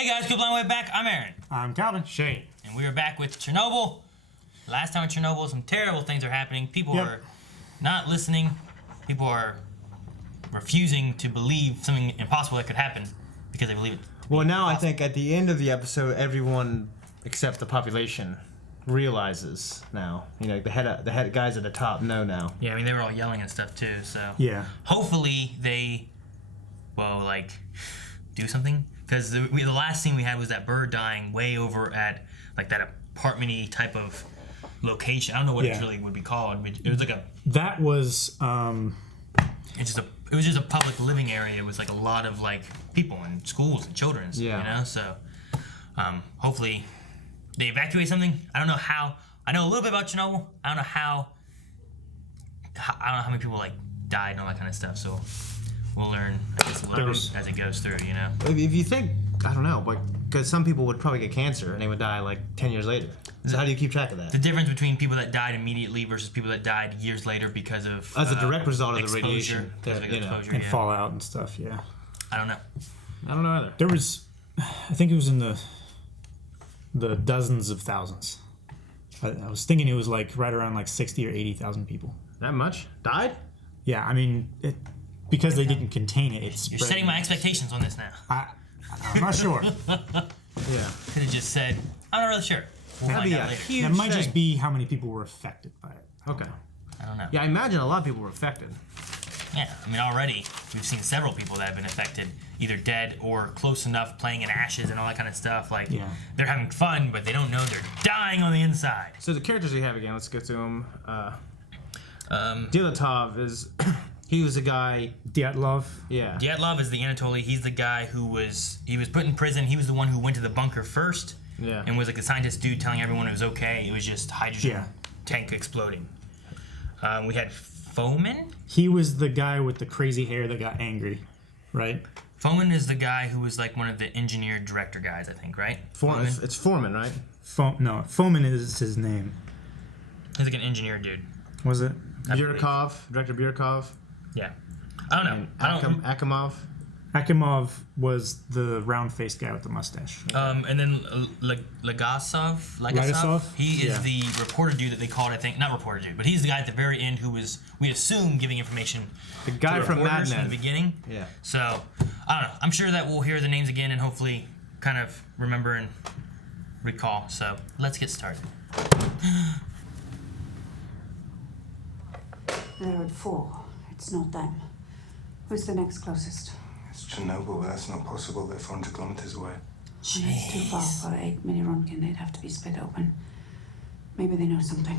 Hey guys, good long way back. I'm Aaron. I'm Calvin. Shane. And we are back with Chernobyl. Last time in Chernobyl, some terrible things are happening. People are not listening. People are refusing to believe something impossible that could happen because they believe it. Well, now I think at the end of the episode, everyone except the population realizes now. You know, the head guys at the top know now. Yeah, I mean, they were all yelling and stuff too, so. Yeah. Hopefully they, do something. Because the last scene we had was that bird dying way over at, that apartment-y type of location. I don't know what it really would be called. But it was like a... That was, It was just a public living area. It was a lot of people and schools and children, you know. So hopefully they evacuate something. I don't know how. I know a little bit about Chernobyl. I don't know how many people died and all that kind of stuff. So we'll learn, I guess, a little bit as it goes through, you know. If you think, I don't know, because some people would probably get cancer and they would die 10 years later. So how do you keep track of that? The difference between people that died immediately versus people that died years later because of as a direct result of exposure, the radiation, exposure, and fallout and stuff. Yeah. I don't know. I don't know either. There was, I think it was in the dozens of thousands. I was thinking it was right around 60 or 80,000 people. That much died? Yeah, I mean, because they didn't contain it. You're setting my expectations on this now. I'm not sure. Yeah. Could have just said, I'm not really sure. We'll find out later. It might just be how many people were affected by it. Okay. I don't know. Yeah, I imagine a lot of people were affected. Yeah, I mean, already we've seen several people that have been affected, either dead or close enough, playing in ashes and all that kind of stuff. They're having fun, but they don't know they're dying on the inside. So the characters we have again, let's go through them. Dilatov is, he was a guy. Dyatlov. Yeah. Dyatlov is the Anatoly. He's the guy who was put in prison. He was the one who went to the bunker first. Yeah. And was a scientist dude telling everyone it was okay. It was just hydrogen tank exploding. We had Foman. He was the guy with the crazy hair that got angry, right? Foman is the guy who was like one of the engineer director guys, I think, right? Foreman. It's Foreman, right? No, Foman is his name. He's like an engineer dude. Was it? Burakov, Director Burakov. Yeah. I don't know. Akimov. Akimov was the round-faced guy with the mustache. And then Legasov. He is the reporter dude that they called, I think. Not reporter dude, but he's the guy at the very end who was, we assume, giving information the guy to the from Mad Men from the beginning. Yeah. So, I don't know. I'm sure that we'll hear the names again and hopefully kind of remember and recall. So, let's get started. They're at 4. It's not them. Who's the next closest? It's Chernobyl, but that's not possible. They're 400 kilometers away. Well, it's too far for 8 mini Ronkin. They'd have to be split open. Maybe they know something.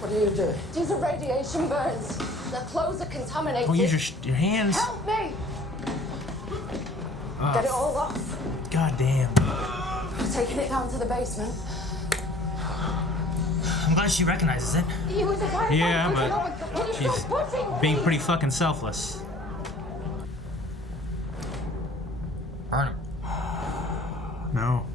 What are you doing? These are radiation burns. The clothes are contaminated. Don't use your hands. Help me! Get it all off. God damn. We're taking it down to the basement. I'm glad she recognizes it. You were the firefighter. Yeah, but she's being pretty fucking selfless. Burn him. No.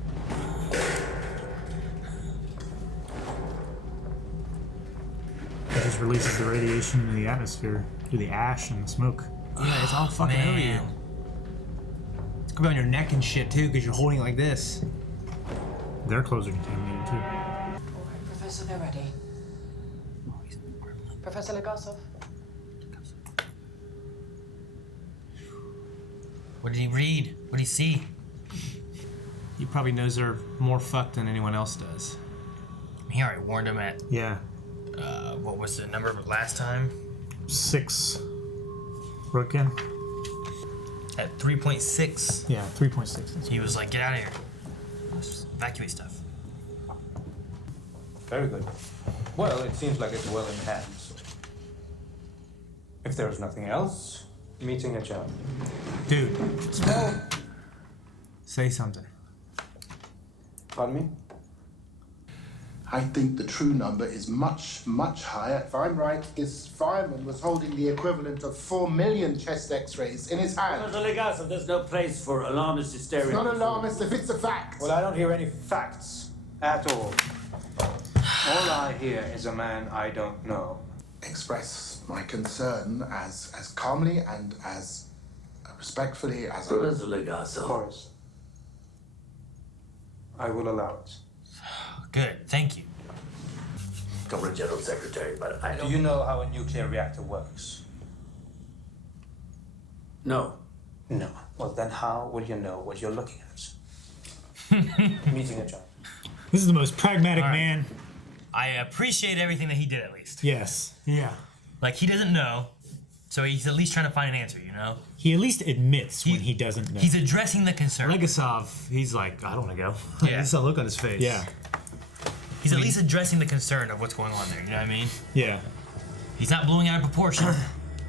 It just releases the radiation into the atmosphere through the ash and the smoke. Yeah, it's all fucking over you. It's gonna be on your neck and shit too, because you're holding it like this. Their clothes are contaminated too. All right, Professor, they're ready. Professor Legasov. What did he read? What did he see? He probably knows they're more fucked than anyone else does. He already warned him at, Yeah. what was the number last time? 6. Rootkin? At 3.6. Yeah, 3.6. He was like, get out of here. Let's evacuate stuff. Very good. Well, it seems like it's well in hand. If there is nothing else, meeting adjourned. Dude. Say something. Pardon me? I think the true number is much, much higher. If I'm right, this fireman was holding the equivalent of 4 million chest x-rays in his hand. Professor Legasov, there's no place for alarmist hysteria. It's not alarmist if it's a fact. Well, I don't hear any facts at all. All I hear is a man I don't know. Express my concern as calmly and as Respectfully, as Professor Of Legasso. course. I will allow it. Good, thank you. Comrade General Secretary, but I Do don't... you know how a nuclear reactor works? No. No. Well, then how will you know what you're looking at? Meeting adjourned. This is the most pragmatic All right. man. I appreciate everything that he did at least. Yes. Yeah. Like, he doesn't know, so he's at least trying to find an answer, you know? He at least admits when he doesn't know. He's addressing the concern. Legasov, he's like, I don't want to go. Yeah. That's the look on his face. Yeah. He's at least addressing the concern of what's going on there, you know what I mean? Yeah. He's not blowing out of proportion.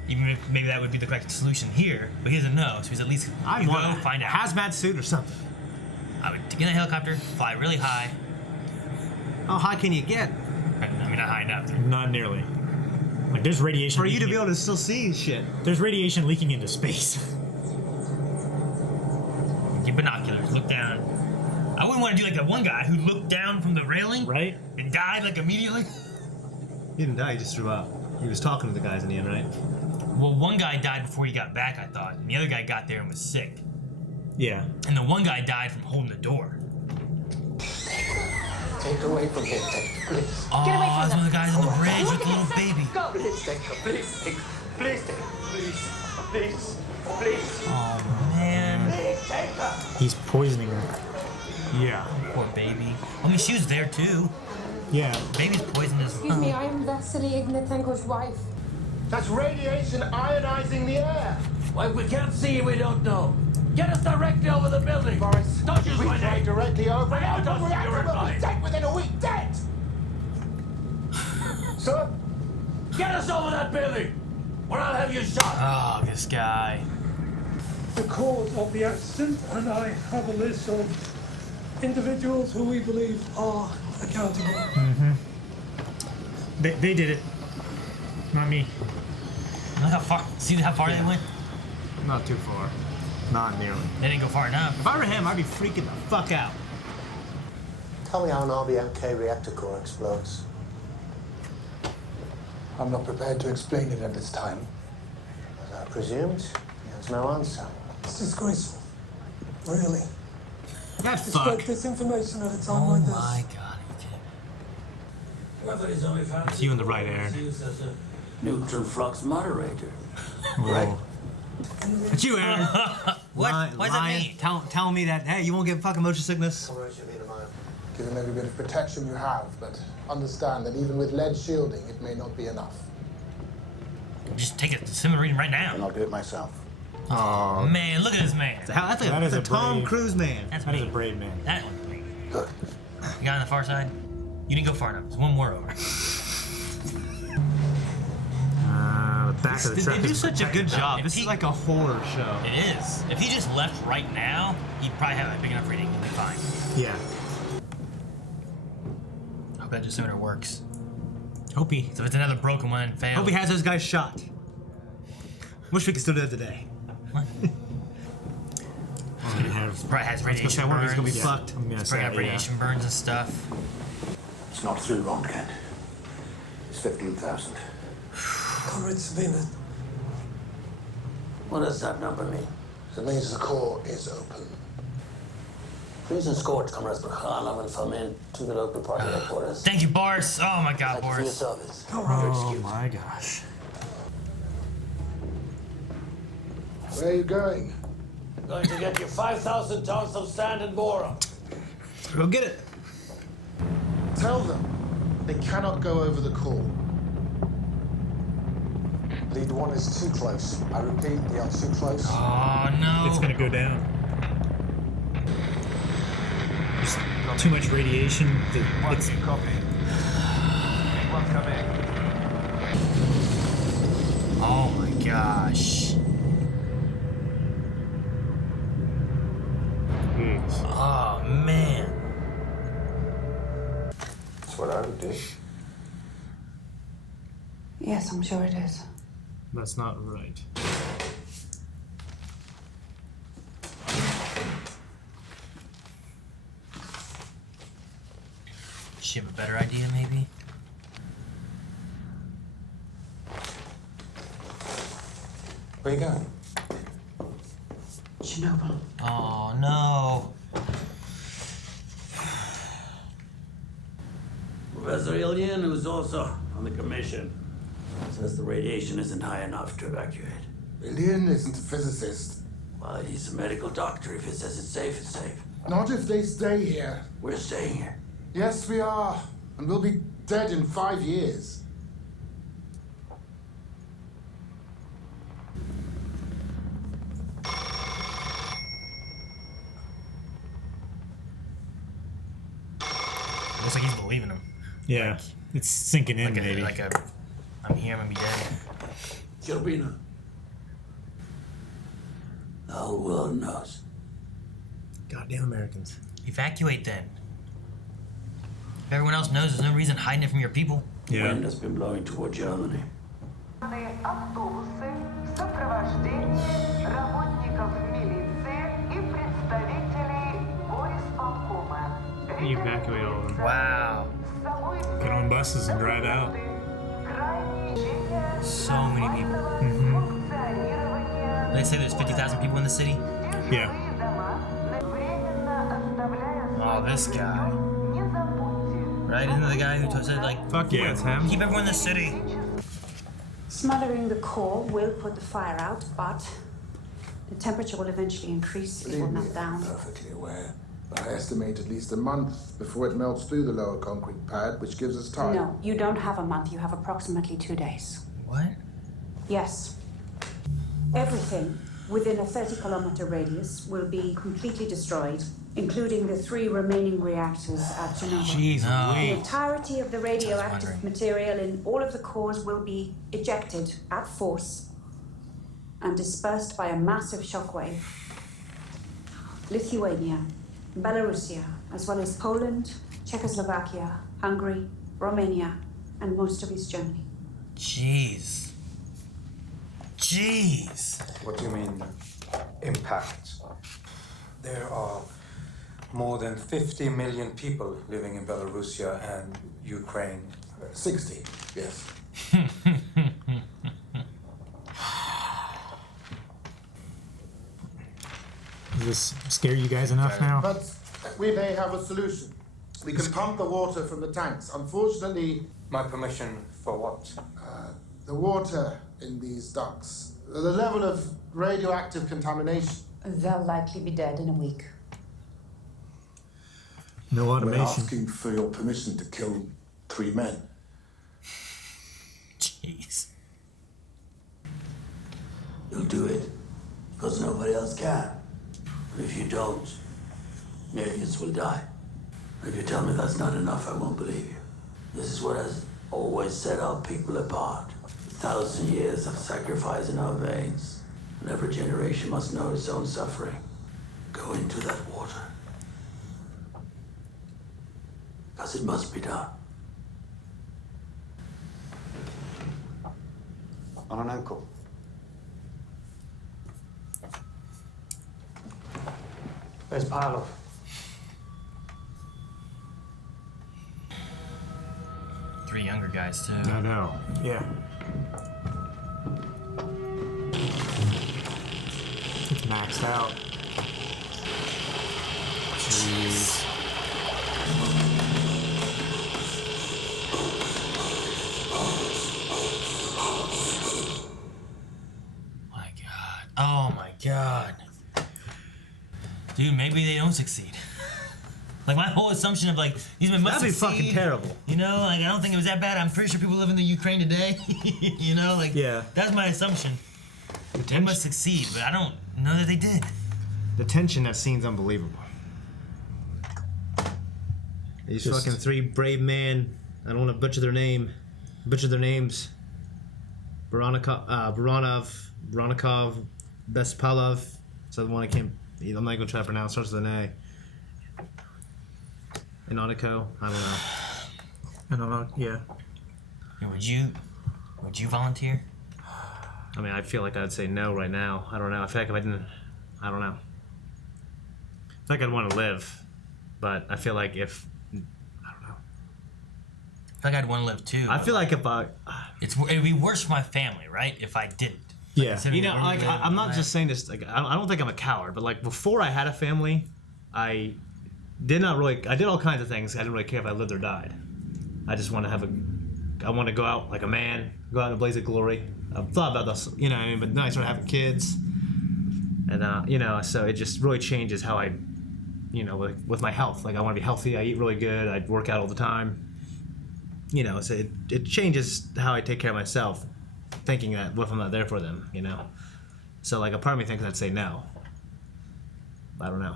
Even if maybe that would be the correct solution here, but he doesn't know, so he's at least I go want a find out. hazmat suit or something. I would get in a helicopter, fly really high. How high can you get? I mean, not high enough. Not nearly. Like there's radiation. For you to leaking be able to still see shit. There's radiation leaking into space. Get binoculars, look down. I wouldn't want to do like that one guy who looked down from the railing Right? and died like immediately. He didn't die, he just threw up. He was talking to the guys in the end, right? Well, one guy died before he got back, I thought, and the other guy got there and was sick. Yeah. And the one guy died from holding the door. Take her away from him. Please. Oh, that's one of the guys on the bridge with the little baby. Please take her. Please take her. Please take her. Please. Please. Please. Oh, man. Please take her. He's poisoning her. Yeah. Poor baby. I mean, she was there too. Yeah. Baby's poisoned as Excuse me, I am Vasily Ignatenko's wife. That's radiation ionizing the air. Why, we can't see, we don't know. Get us directly over the building. Boris, Don't use we my fly name. directly over. I Our don't reactor you're will be advised. dead within a week. Dead. Sir? Get us over that building, or I'll have you shot. Oh, this guy. The cause of the accident, and I have a list of individuals who we believe are accountable. They did it. Not me. Look how far. See how far they went? Not too far. Not nearly. They didn't go far enough. If I were him, I'd be freaking the fuck out. Tell me how an RBMK reactor core explodes. I'm not prepared to explain it at this time. As I presumed, there's no answer. It's disgraceful. Really. That To spread fuck. this information at a time Oh like this. my god. Referee's only found It's you in the right, Aaron. used as a neutral flux moderator. Right. It's you, Aaron. What? What does that mean? Tell me that, hey, you won't get fucking motion sickness. Give him every bit of protection you have, but understand that even with lead shielding, it may not be enough. Just take a similar reading right now. And I'll do it myself. Oh man, look at this man. That's That is a a Tom brave- Cruise man. That's That is me. a brave man. That one's me. Good. You got on the far side? You didn't go far enough. There's one more over. The back of the truck They do is such a good protected. job. If This he- is like a horror show. It is. If he just left right now, he'd probably have a big enough reading. He'd be fine. Yeah. I hope that just sooner works. Hope he. So if it's another broken one and fails. Hope he has those guys shot. Wish we could still do that today. What? I'm gonna have. Probably has radiation Especially one of these burns. gonna be fucked. I'm gonna It's probably say got radiation burns and stuff. It's not through, Ron Kent. It's 15,000. Comrade Sabina, What does that number mean? It means the core is open. Please escort Comrade Burkhanov and Fomin to the local party headquarters. Thank you, Boris. Oh my god, Thank you for your Boris. service. Oh my gosh. Where are you going? Going to get you 5,000 tons of sand and boron. Go get it. Tell them they cannot go over the core. Lead one is too close. I repeat, they are too close. Oh no. It's gonna go down. There's too much radiation. It's, Copy. One coming. Oh my gosh. Oh man. That's what I would do. Yes, I'm sure it is. that's not right. Does she have a better idea, maybe? Where are you going? Chernobyl. Oh, no. Professor Ilyin, who's also on the commission, says the radiation isn't high enough to evacuate. Ilyin isn't a physicist. Well, he's a medical doctor. If it says it's safe, it's safe. Not if they stay here. We're staying here. Yes, we are. And we'll be dead in 5 years. Looks like he's believing him. Yeah, it's sinking in, maybe. I'm here, I'm gonna be dead. Turbina. The whole world knows. Goddamn Americans. Evacuate then. If everyone else knows, there's no reason hiding it from your people. The wind has been blowing toward Germany. Автобусы в сопровождении работников милиции и представителей горисполкома. You evacuate all of them. Wow. Get on buses and drive out. So many people. They say there's 50,000 people in the city? Yeah. Oh, this guy. Right? Isn't that the guy who said, like, fuck yeah, it's him. Keep everyone in the city. Smothering the core will put the fire out, but the temperature will eventually increase. It will melt down. Perfectly aware. But I estimate at least a month before it melts through the lower concrete pad, which gives us time. No, you don't have a month. You have approximately 2 days. What? Yes. Everything within a 30-kilometer radius will be completely destroyed, including the 3 remaining reactors at Chernobyl. Jeez, The entirety of the radioactive material in all of the cores will be ejected at force and dispersed by a massive shockwave. Lithuania, Belarusia, as well as Poland, Czechoslovakia, Hungary, Romania, and most of East Germany. Jeez. Jeez. What do you mean, impact? There are more than 50 million people living in Belarusia and Ukraine. 60, yes. Does this scare you guys enough now? But we may have a solution. We can pump the water from the tanks. Unfortunately... My permission for what? The water in these ducts. The level of radioactive contamination. They'll likely be dead in a week. No We're automation. asking for your permission to kill 3 men. Jeez. You'll do it because nobody else can. But if you don't, millions will die. If you tell me that's not enough, I won't believe you. This is what has always set our people apart. 1,000 years of sacrifice in our veins. And every generation must know its own suffering. Go into that water. Because it must be done. Ananenko. Where's Pavlov? Three younger guys, too. I know. Yeah. It's maxed out. Jeez. My God. Oh my God. Dude, maybe they don't succeed. Like my whole assumption of like these men must That'd be succeed. fucking terrible. You know, like I don't think it was that bad. I'm pretty sure people live in the Ukraine today. You know, like Yeah. that's my assumption. They must succeed, but I don't know that they did. The tension in that scene's unbelievable. These Just- fucking 3 brave men. I don't want to butcher their names. Baranikov, Bespalov. So the one I can't. I'm not gonna try to pronounce. Starts with an A. Inonico. I don't know. I don't know. Yeah. Would you volunteer? I mean, I feel like I'd say no right now. I don't know. I feel like if I didn't, I don't know. I feel like I'd want to live, but I feel like if, I don't know. I feel like I'd want to live too. I feel like if I, it'd be worse for my family, right? If I didn't. Yeah. You know, like I'm not just saying this. Like I don't think I'm a coward, but like before I had a family, I did all kinds of things. I didn't really care if I lived or died. I just want to I want to go out like a man, go out in a blaze of glory. I've thought about this, you know what I mean? But then I started having kids. And, you know, so it just really changes how I, you know, with my health. Like, I want to be healthy. I eat really good. I work out all the time. You know, so it changes how I take care of myself, thinking that what if I'm not there for them, you know? So, like, a part of me thinks I'd say no. I don't know.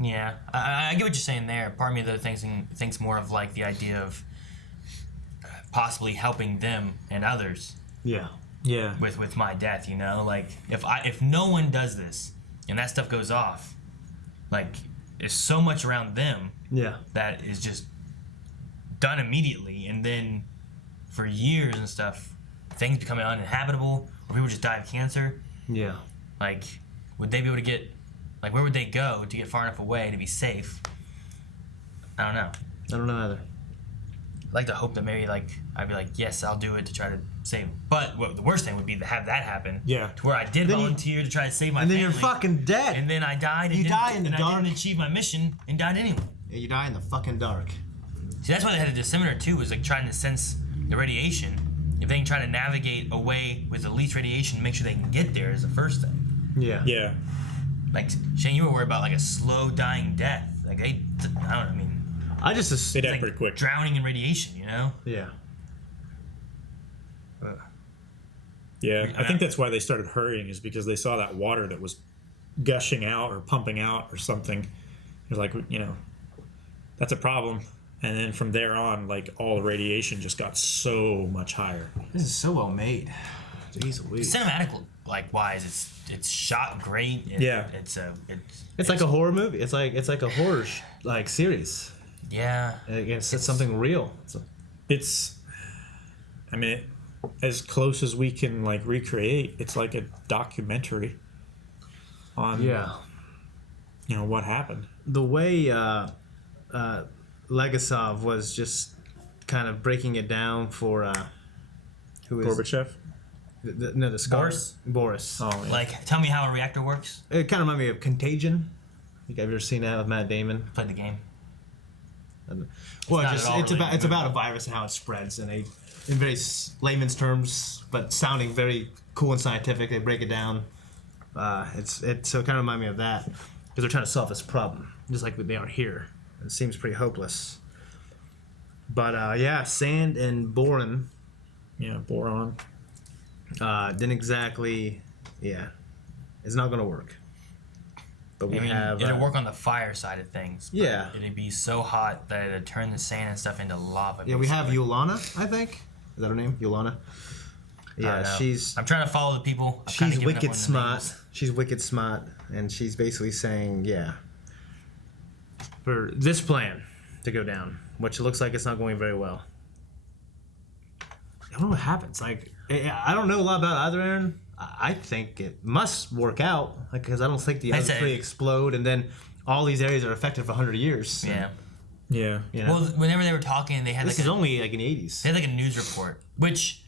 Yeah, I get what you're saying there. Part of me, though, thinks more of, like, the idea of possibly helping them and others. Yeah. Yeah. With my death, you know? Like, if no one does this and that stuff goes off, like, there's so much around them that is just done immediately, and then for years and stuff, things become uninhabitable, or people just die of cancer. Yeah. Like, would they be able to get, like, where would they go to get far enough away to be safe? I don't know. I don't know either. I'd like to hope that maybe, like, I'd be like, yes, I'll do it to try to save him. But the worst thing would be to have that happen. Yeah. To where I did volunteer to try to save my family. And then you're fucking dead. And then I died. And you die in the dark. I didn't achieve my mission and died anyway. Yeah, you die in the fucking dark. See, that's why they had a dissimilar too, was like trying to sense the radiation. If they can try to navigate away with the least radiation, make sure they can get there is the first thing. Yeah. Yeah. Like, Shane, you were worried about like a slow dying death. Like I don't know, I mean, they died like pretty quick. Drowning in radiation, you know? Yeah. Yeah, I think that's why they started hurrying, is because they saw that water that was gushing out or pumping out or something. They're like, you know, that's a problem. And then from there on, like, all the radiation just got so much higher. This is so well made. Jeez Louise. Cinematic, like, wise, it's shot great. It's like a horror movie. It's like a horror like series. Yeah. It's something real. I mean, as close as we can like recreate, it's like a documentary on you know what happened. The way Legasov was just kind of breaking it down for who is Gorbachev? The scholar. Boris. Oh, yeah. Like, tell me how a reactor works. It kind of reminded me of Contagion. I think I've ever seen that with Matt Damon. Played the game. Well, it's about a virus and how it spreads, and in very layman's terms, but sounding very cool and scientific, they break it down. So it kind of reminded me of that, because they're trying to solve this problem, just like they are here. It seems pretty hopeless. But sand and boron. Yeah, boron. Didn't exactly. Yeah, it's not gonna work. But we have. It'll work on the fire side of things. But yeah. It'd be so hot that it'd turn the sand and stuff into lava. Yeah, we have Yolana, I think. Is that her name? Yolana? Yeah, she's. I'm trying to follow the people. She's wicked smart. She's wicked smart, and she's basically saying, for this plan to go down, which looks like it's not going very well. I don't know what happens. Like, I don't know a lot about either, Aaron. I think it must work out, because I don't think the other three explode, and then all these areas are affected for 100 years. Yeah. Yeah. You know? Well, whenever they were talking, they had this is only like in the 80s. They had like a news report, which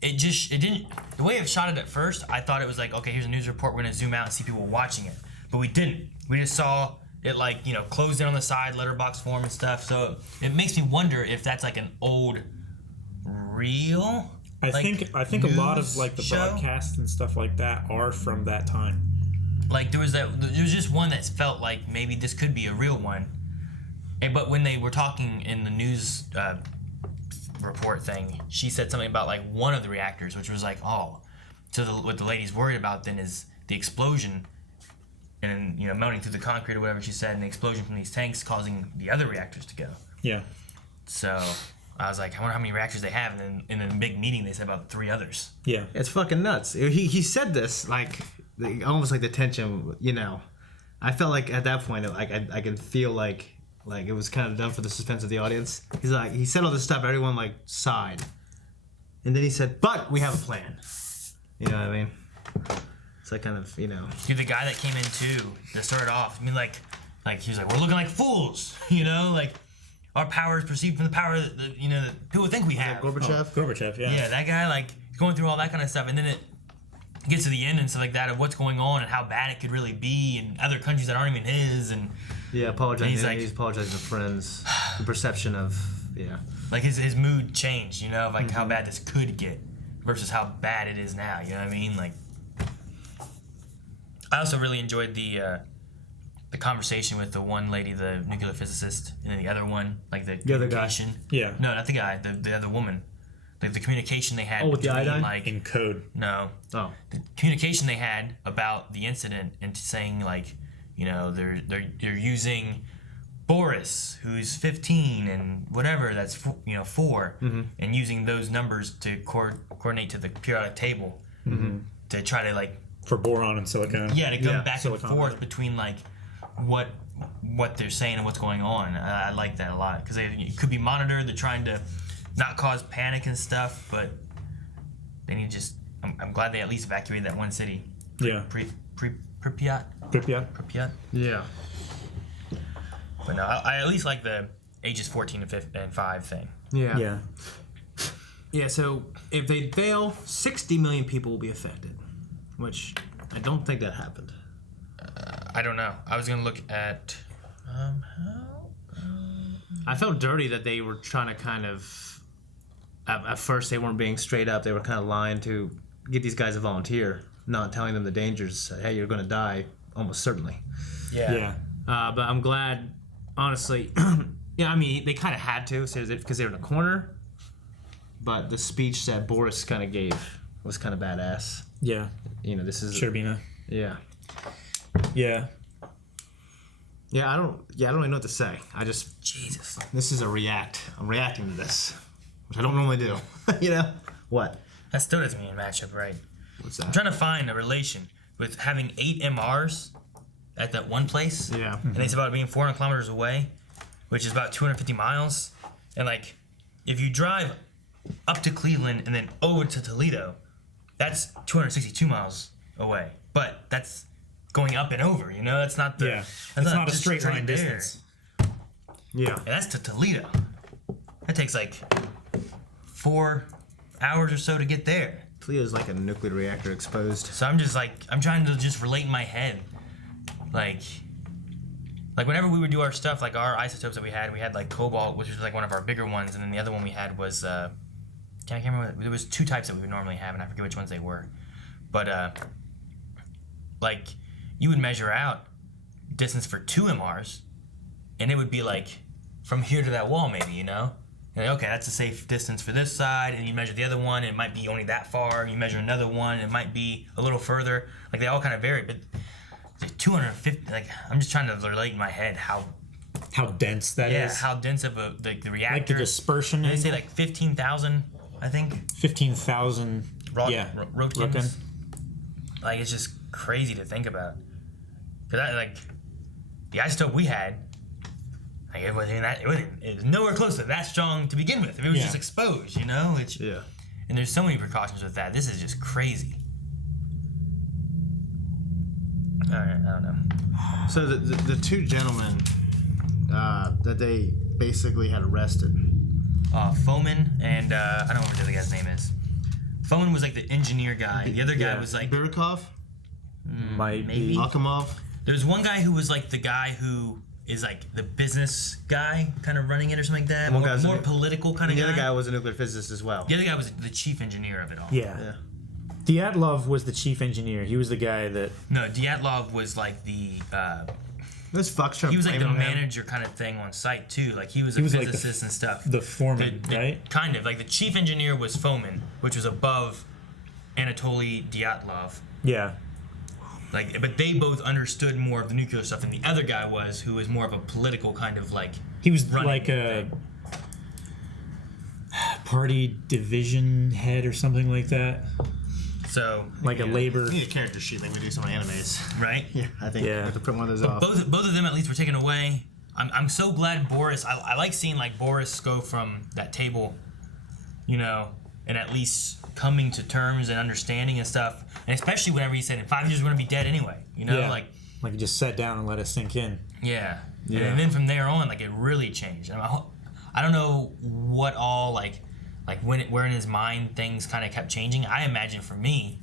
it didn't. The way it shot it at first, I thought it was like, okay, here's a news report. We're gonna zoom out and see people watching it, but we didn't. We just saw it like closed in on the side, letterbox form and stuff. So it makes me wonder if that's like an old reel. I think a lot of like the broadcasts and stuff like that are from that time. Like there was just one that felt like maybe this could be a real one, but when they were talking in the news report thing, she said something about like one of the reactors, which was like, oh, so what the lady's worried about then is the explosion, and melting through the concrete or whatever she said, and the explosion from these tanks causing the other reactors to go. Yeah. So I was like, I wonder how many reactors they have, and then in a big meeting they said about 3 others. Yeah. It's fucking nuts. He said this like almost like the tension. I felt like at that point, like I could feel like it was kind of done for the suspense of the audience. He's like, he said all this stuff, everyone like sighed, and then he said, "But we have a plan." You know what I mean? It's like kind of Dude, the guy that came in too, that started off, I mean, like he was like, we're looking like fools, like, our power is perceived from the power that that people think we have. Gorbachev, yeah. Yeah, that guy, like, going through all that kind of stuff, and then it gets to the end and stuff like that of what's going on and how bad it could really be in other countries that aren't even his, and apologizing. He's apologizing to friends. The perception of like his mood changed, of like how bad this could get versus how bad it is now. You know what I mean? Like, I also really enjoyed the conversation with the one lady, the nuclear physicist, and then the other one, like the communication. Yeah. No, not the guy. The other woman. Like the communication they had. With the iodine? Like in code. No. Oh. The communication they had about the incident and saying like, they're using Boris, who's 15 and whatever, that's 4, and using those numbers to coordinate to the periodic table to try to like for boron and silicon. Yeah, to go back silicon and forth between like what they're saying and what's going on. I like that a lot because it could be monitored. They're trying to not cause panic and stuff, but they need to just. I'm glad they at least evacuated that one city. Yeah. Pripyat. Yeah. But no, I at least like the ages 14 and 5 thing. Yeah. Yeah, so if they fail, 60 million people will be affected, which I don't think that happened. I don't know. I was going to look at how... I felt dirty that they were trying to kind of... At first, they weren't being straight up. They were kind of lying to get these guys to volunteer, not telling them the dangers. Hey, you're going to die, almost certainly. Yeah. But I'm glad, honestly... I mean, they kind of had to, because they were in a corner. But the speech that Boris kind of gave was kind of badass. Yeah. This is... Sherbina. Yeah. Yeah. Yeah, I don't really know what to say. Jesus. This is a react. I'm reacting to this, which I don't normally do. What? That still doesn't mean a matchup, right? What's that? I'm trying to find a relation with having 8 MRs at that one place. Yeah. And it's about being 400 kilometers away, which is about 250 miles. And like, if you drive up to Cleveland and then over to Toledo, that's 262 miles away. But that's going up and over, That's not the... Yeah. That's not a just straight line there. distance. Yeah. And that's to Toledo. That takes like 4 hours or so to get there. Toledo's like a nuclear reactor exposed. So I'm just like, I'm trying to just relate in my head. Like whenever we would do our stuff, like our isotopes that we had like cobalt, which was like one of our bigger ones, and then the other one we had was, I can't remember, there was 2 types that we would normally have, and I forget which ones they were. But, like, you would measure out distance for 2 MRs, and it would be like from here to that wall, maybe, And like, okay, that's a safe distance for this side, and you measure the other one, and it might be only that far. You measure another one, and it might be a little further. Like, they all kind of vary, but like 250. Like, I'm just trying to relate in my head how dense that is. Yeah, how dense of the reactor. Like the dispersion. They say like 15,000, I think. 15,000. Rotons. Like, it's just crazy to think about. Cause the isotope we had, like it was nowhere close to that strong to begin with. If it was just exposed, Which, yeah. And there's so many precautions with that. This is just crazy. All right, I don't know. So the 2 gentlemen that they basically had arrested. Foman and I don't know what the other guy's name is. Foman was like the engineer guy. The other guy was like Burikov. Maybe Akimov. There's one guy who was like the guy who is like the business guy, kind of running it or something like that. More political kind of guy. The other guy was a nuclear physicist as well. The other guy was the chief engineer of it all. Yeah. Dyatlov was the chief engineer. He was the guy that... No, Dyatlov was like the... This fuck's trying he was to like the blame manager kind of thing on site too. Like he was a physicist like and stuff. The foreman, right? Kind of. Like the chief engineer was Foman, which was above Anatoly Dyatlov. Yeah. Like, but they both understood more of the nuclear stuff than the other guy was, who was more of a political kind of like... He was like a party division head or something like that. So... Like a labor... We need a character sheet like we do some animes. Right? Yeah, I think we have to print one of those off. Both of them at least were taken away. I'm so glad Boris... I like seeing like Boris go from that table, and at least coming to terms and understanding and stuff. And especially whenever he said in 5 years we're going to be dead anyway. Like he just sat down and let us sink in. Yeah. And then from there on, like it really changed. I don't know what all like where in his mind things kind of kept changing. I imagine for me,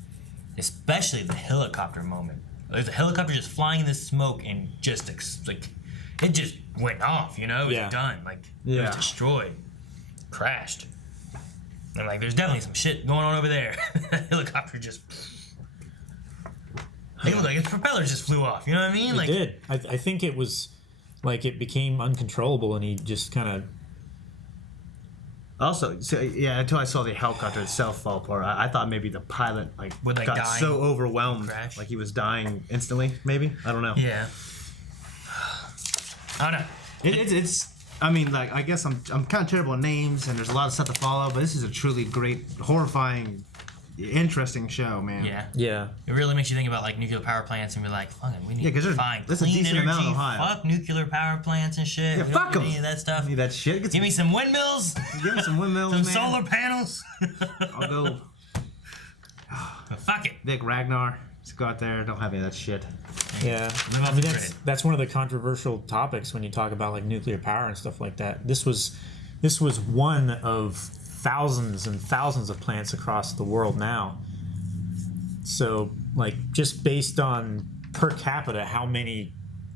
especially the helicopter moment. There's a helicopter just flying in this smoke and just like it just went off. You know, it was done. Like it was destroyed, crashed. And like, there's definitely some shit going on over there. That helicopter just. It looked like its propellers just flew off. You know what I mean? It did. I think it was like it became uncontrollable, and he just kind of. Also, so, yeah, until I saw the helicopter itself fall apart, I thought maybe the pilot got so overwhelmed, like he was dying instantly. Maybe, I don't know. Yeah. I don't know. It's. I mean, like, I guess I'm kind of terrible at names, and there's a lot of stuff to follow, but this is a truly great, horrifying, interesting show, man. Yeah. Yeah. It really makes you think about like nuclear power plants and be like, fucking, we need to find there's a clean decent energy. amount in Ohio. Fuck nuclear power plants and shit. Yeah, we fuck don't them. need any of that stuff. Need that shit. Give me some windmills. Give me some windmills, some man. solar panels. I'll go. Fuck it. Vic Ragnar. Just go out there. Don't have any of that shit. Yeah, I mean that's one of the controversial topics when you talk about like nuclear power and stuff like that. This was one of thousands and thousands of plants across the world now. So like just based on per capita, how many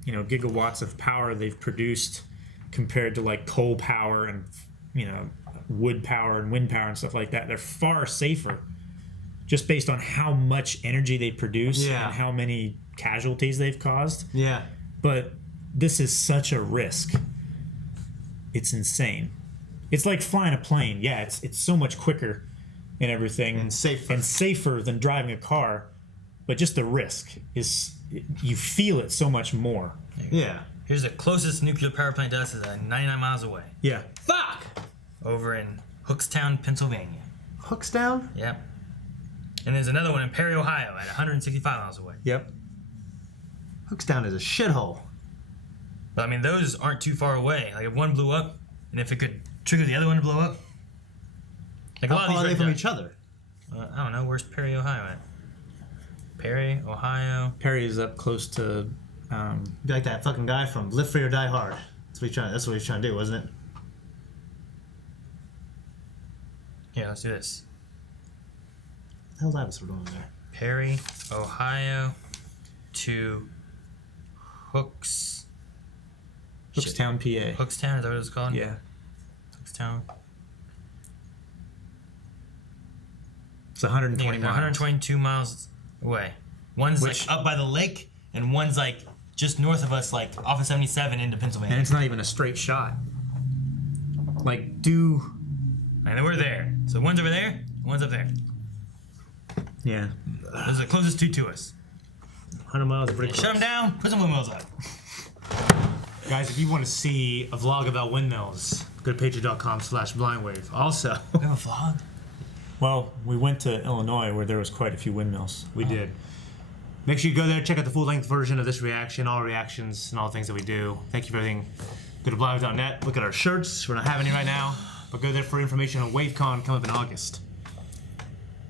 gigawatts of power they've produced compared to like coal power and wood power and wind power and stuff like that, they're far safer. Just based on how much energy they produce and how many casualties they've caused. Yeah. But this is such a risk. It's insane. It's like flying a plane. Yeah, it's so much quicker and everything. And safer than driving a car. But just the risk is, you feel it so much more. Yeah. Here's the closest nuclear power plant to us is 99 miles away. Yeah. Fuck! Over in Hookstown, Pennsylvania. Hookstown? Yep. And there's another one in Perry, Ohio, at 165 miles away. Yep. Hookstown is a shithole. But I mean, those aren't too far away. Like if one blew up, and if it could trigger the other one to blow up. Like how far are they from each other? I don't know. Where's Perry, Ohio at? Perry, Ohio. Perry is up close to. Be like that fucking guy from Live Free or Die Hard. That's what he's trying to do, wasn't it? Yeah, let's do this. What the hell's that we're doing there? Perry, Ohio to Hookstown, PA. Hookstown, is that what it's called? Yeah. Hookstown. It's 120 miles. 122 miles away. One's like up by the lake, and one's like just north of us, like off of 77 into Pennsylvania. And it's not even a straight shot. Like, And then we're there. So one's over there, one's up there. Yeah. Those are the closest two to us. 100 miles is pretty close. Shut them down, put some windmills up. Guys, if you want to see a vlog about windmills, go to patreon.com/blindwave. Also, we have a vlog? Well, we went to Illinois where there was quite a few windmills. We did. Make sure you go there, check out the full-length version of this reaction, all reactions, and all the things that we do. Thank you for everything. Go to blindwave.net, look at our shirts. We're not having any right now, but go there for information on WaveCon coming up in August.